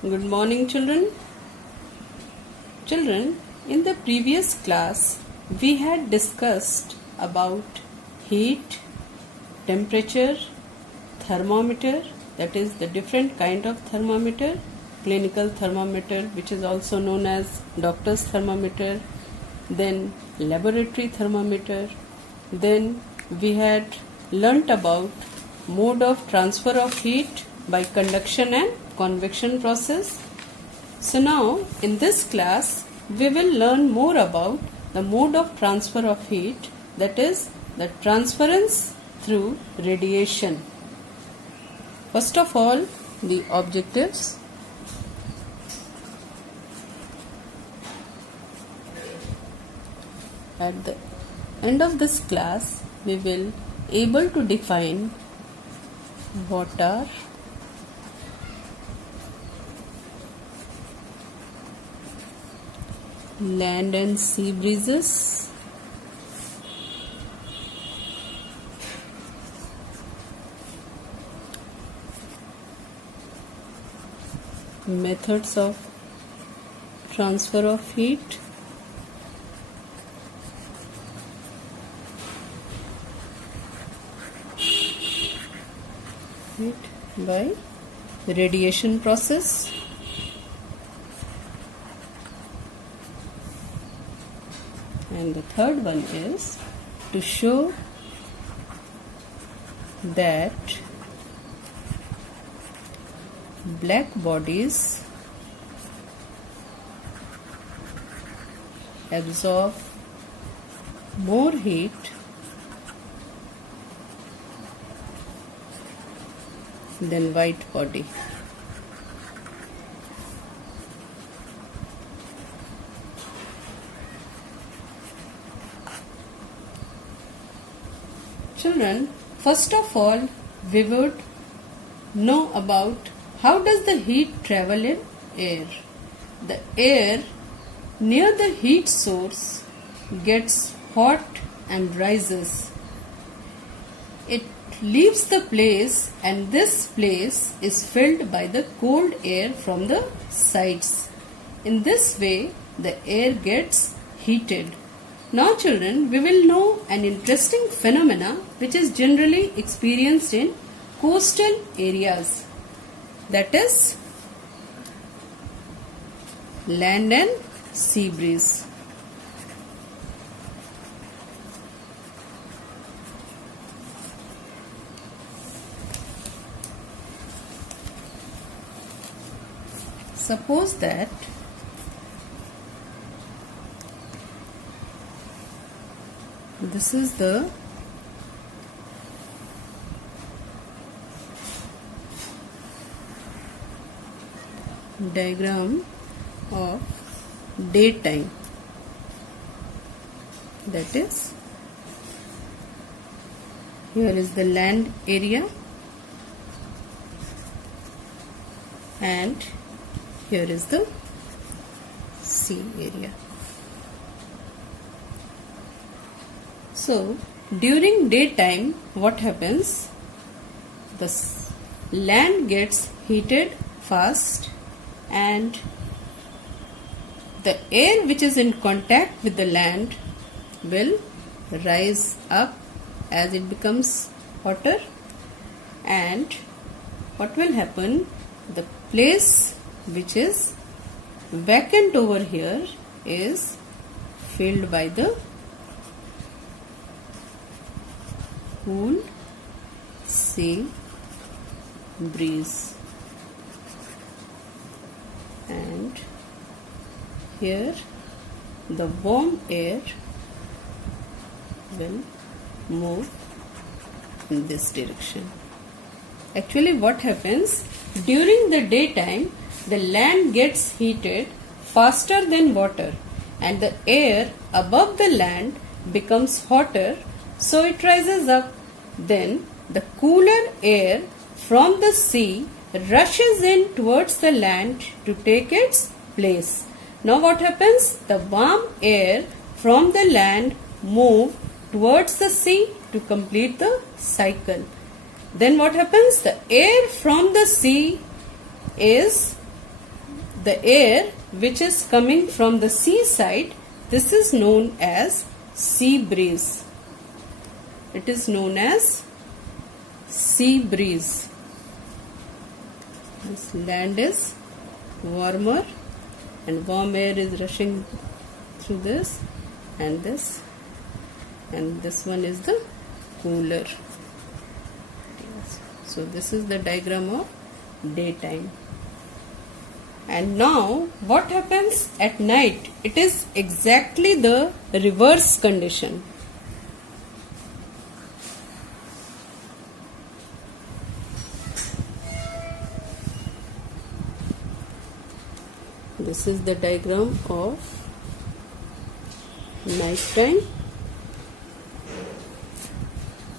Good morning, children. Children, in the previous class, we had discussed about heat, temperature, thermometer, that is the different kind of thermometer, clinical thermometer, which is also known as doctor's thermometer, then laboratory thermometer, then we had learnt about mode of transfer of heat by conduction and convection process. So now in this class we will learn more about the mode of transfer of heat, that is the transference through radiation. First of all, the objectives. At the end of this class we will able to define what are land and sea breezes, methods of transfer of heat, by radiation process, and the third one is to show that black bodies absorb more heat than white body. Children, first of all we would know about how does the heat travel in air. The air near the heat source gets hot and rises. It leaves the place and this place is filled by the cold air from the sides. In this way the air gets heated. Now children, we will know an interesting phenomena which is generally experienced in coastal areas, that is land and sea breeze. Suppose that this is the diagram of daytime, that is here is the land area and here is the sea area. So during daytime what happens? The land gets heated fast and the air which is in contact with the land will rise up as it becomes hotter, and what will happen? The place which is vacant over here is filled by the cool sea breeze, and here the warm air will move in this direction. Actually what happens? During the daytime the land gets heated faster than water and the air above the land becomes hotter, so it rises up. Then the cooler air from the sea rushes in towards the land to take its place. Now what happens? The warm air from the land move towards the sea to complete the cycle. Then what happens? The air from the sea is the air which is coming from the sea side, this is known as sea breeze. It is known as sea breeze. This land is warmer and warm air is rushing through this, and this one is the cooler. So this is the diagram of daytime. And now what happens at night? It is exactly the reverse condition. This is the diagram of night time.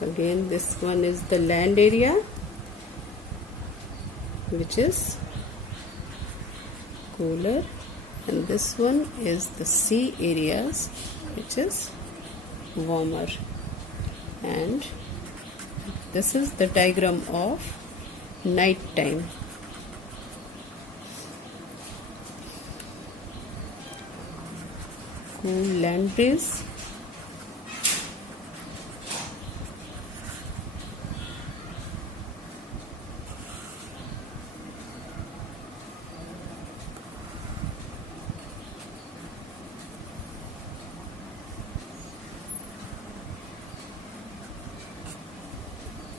Again, this one is the land area, which is cooler, and this one is the sea areas, which is warmer. And this is the diagram of night time. Cool land breeze,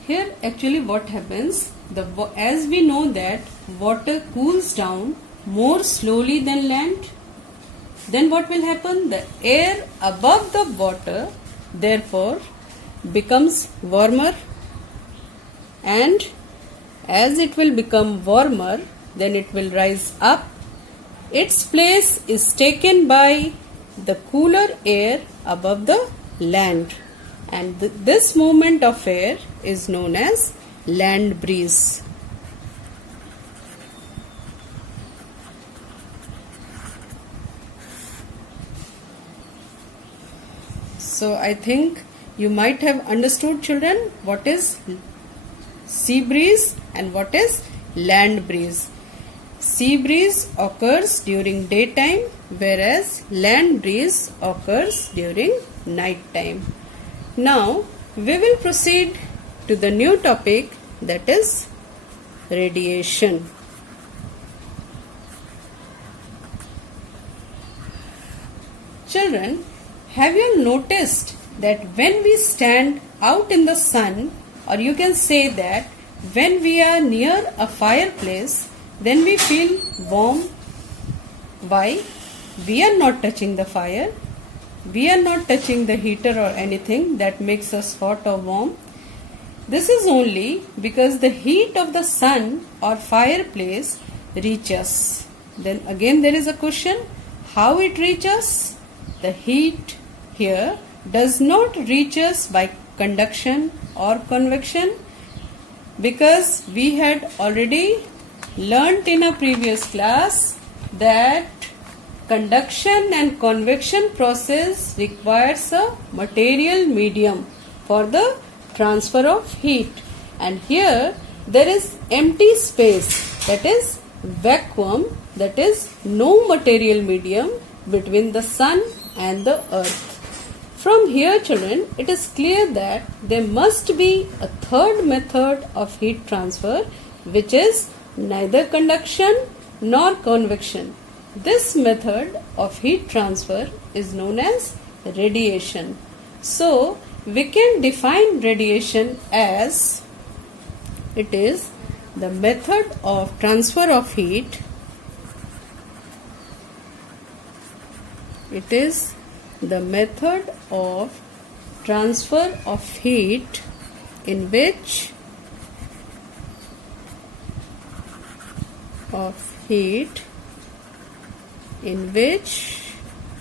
here actually what happens, as we know that water cools down more slowly than land, then what will happen? The air above the water therefore becomes warmer, and as it will become warmer, then it will rise up. Its place is taken by the cooler air above the land, and this movement of air is known as land breeze. So I think you might have understood, children, what is sea breeze and what is land breeze. Sea breeze occurs during daytime, whereas land breeze occurs during night time. Now we will proceed to the new topic, that is radiation. Children, have you noticed that when we stand out in the sun, or you can say that when we are near a fireplace, then we feel warm? Why? We are not touching the fire. We are not touching the heater or anything that makes us hot or warm. This is only because the heat of the sun or fireplace reaches us. Then again there is a question, how it reaches us? The heat here does not reach us by conduction or convection, because we had already learnt in a previous class that conduction and convection process requires a material medium for the transfer of heat, and here there is empty space, that is vacuum, that is no material medium between the sun and the earth. From here, children, it is clear that there must be a third method of heat transfer, which is neither conduction nor convection. This method of heat transfer is known as radiation. So, we can define radiation as, it is the method of transfer of heat. It is the method of transfer of heat in which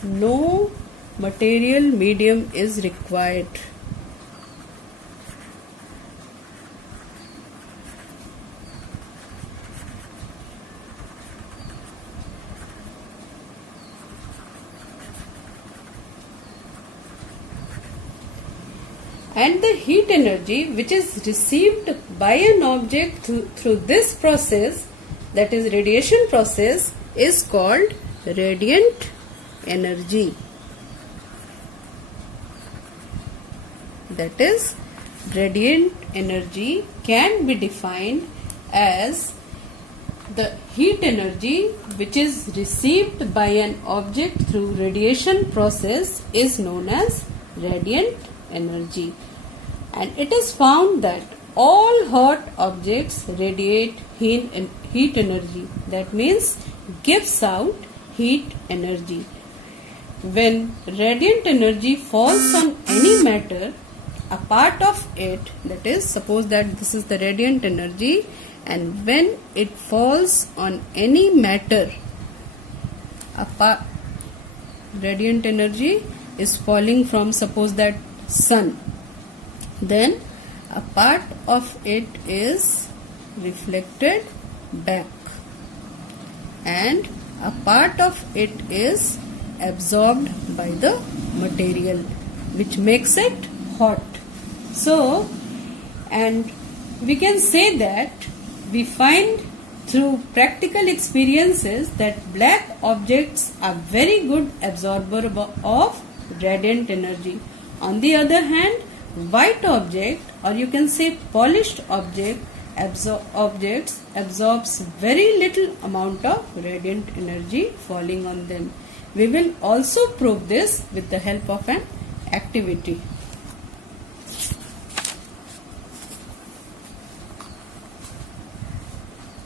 no material medium is required. And the heat energy which is received by an object through this process, that is radiation process, is called radiant energy. That is, radiant energy can be defined as the heat energy which is received by an object through radiation process is known as radiant energy. And it is found that all hot objects radiate heat energy. That means gives out heat energy. When radiant energy falls on any matter, a part of it, that is, suppose that this is the radiant energy, and when it falls on any matter, radiant energy is falling from, suppose that, sun, then a part of it is reflected back and a part of it is absorbed by the material, which makes it hot. So, and we can say that we find through practical experiences that black objects are very good absorber of radiant energy. On the other hand, white object, or you can say polished objects absorbs very little amount of radiant energy falling on them. We will also prove this with the help of an activity.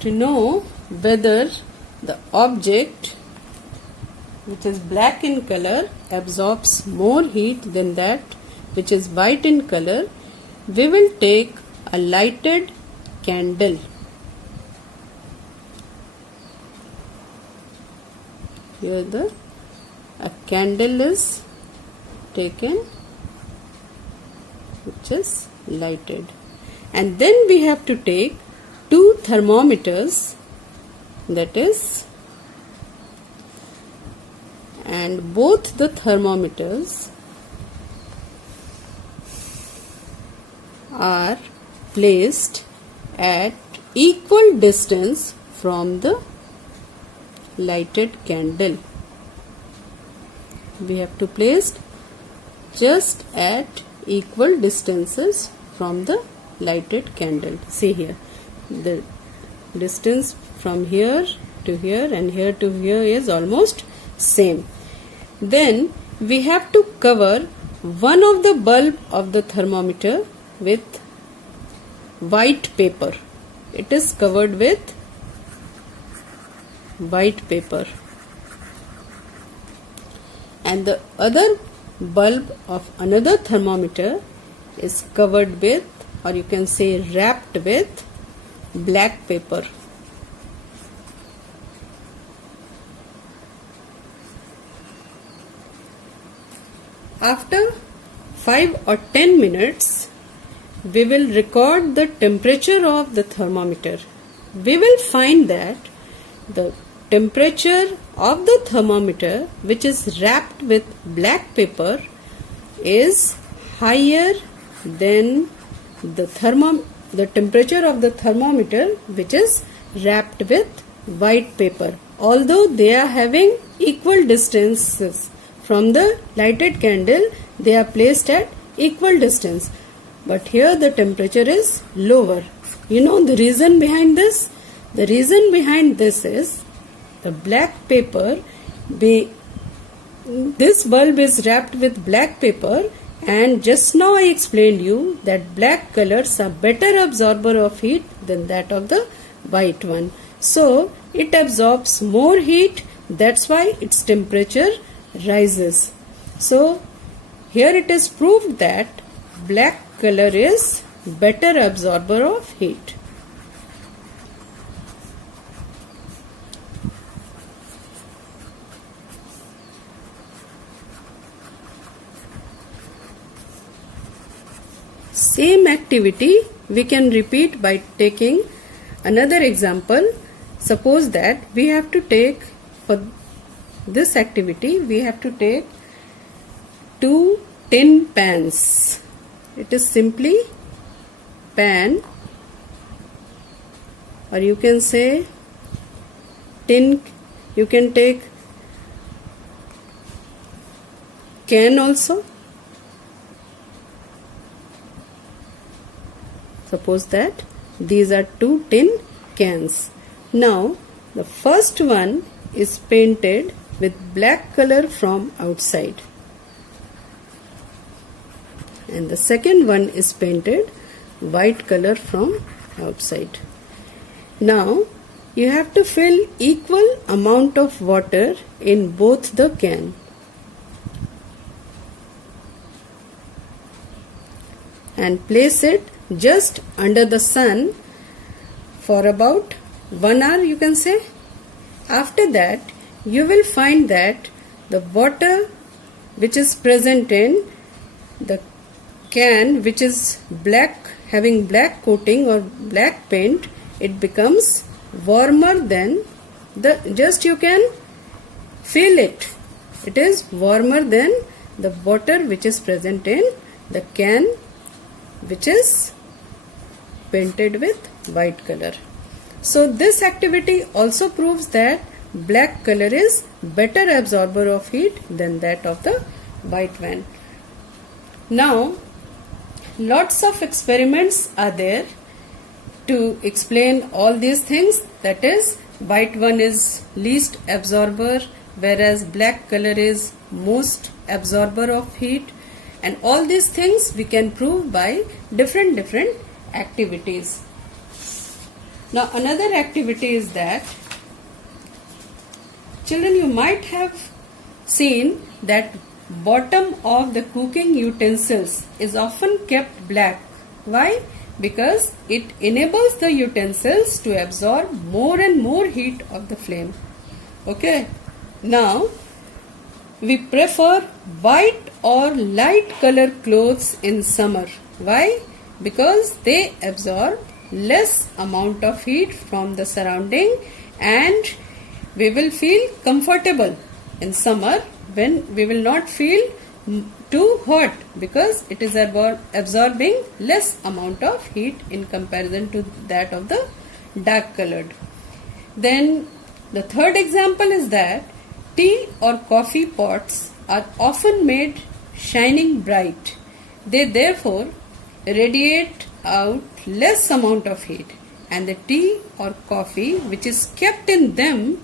To know whether the object which is black in color absorbs more heat than that which is white in color, we will take a lighted candle. Here a candle is taken which is lighted, and then we have to take two thermometers, that is, and both the thermometers are placed at equal distance from the lighted candle. We have to place just at equal distances from the lighted candle. See here, the distance from here to here and here to here is almost same. Then we have to cover one of the bulb of the thermometer with white paper. It is covered with white paper, and the other bulb of another thermometer is covered with, or you can say wrapped with, black paper. After 5 or 10 minutes, we will record the temperature of the thermometer. We will find that the temperature of the thermometer, which is wrapped with black paper, is higher than the temperature of the thermometer which is wrapped with white paper. Although they are having equal distances from the lighted candle, they are placed at equal distance, but here the temperature is lower. You know the reason behind this? The reason behind this is the black paper. This bulb is wrapped with black paper, and just now I explained you that black colors are better absorber of heat than that of the white one. So it absorbs more heat, that's why its temperature rises. So here it is proved that black color is better absorber of heat. Same activity we can repeat by taking another example. Suppose that we have to take, for this activity, we have to take 2 tin pans. It is simply pan, or you can say tin You can take can also. Suppose that these are 2 tin cans. Now the first one is painted with black color from outside, and the second one is painted white color from outside. Now you have to fill equal amount of water in both the can. And place it just under the sun for about 1 hour, you can say. After that, you will find that the water which is present in the can, which is black, having black coating or black paint, it becomes warmer than the, just you can feel it. It is warmer than the water which is present in the can which is painted with white color. So this activity also proves that black color is better absorber of heat than that of the white one. Now lots of experiments are there to explain all these things, that is white one is least absorber whereas black color is most absorber of heat, and all these things we can prove by different activities. Now another activity is that children, you might have seen that bottom of the cooking utensils is often kept black. Why? Because it enables the utensils to absorb more and more heat of the flame. Okay. Now we prefer white or light color clothes in summer. Why? Because they absorb less amount of heat from the surrounding, and we will feel comfortable in summer when we will not feel too hot, because it is absorbing less amount of heat in comparison to that of the dark colored. Then the third example is that tea or coffee pots are often made shining bright. They therefore radiate out less amount of heat, and the tea or coffee which is kept in them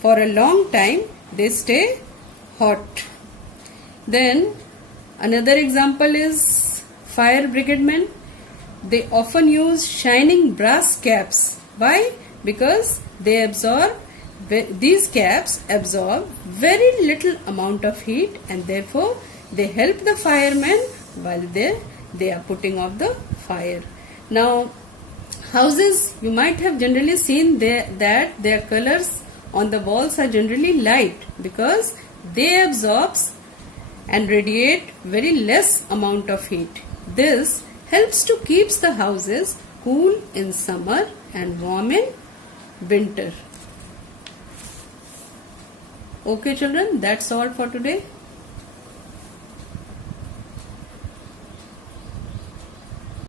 for a long time, they stay hot. Then another example is fire brigade men. They often use shining brass caps. Why? Because they absorb, these caps absorb very little amount of heat, and therefore they help the firemen while they are putting off the fire. Now houses, you might have generally seen that their colors on the walls are generally light because they absorb and radiate very less amount of heat. This helps to keep the houses cool in summer and warm in winter. Okay children, that's all for today.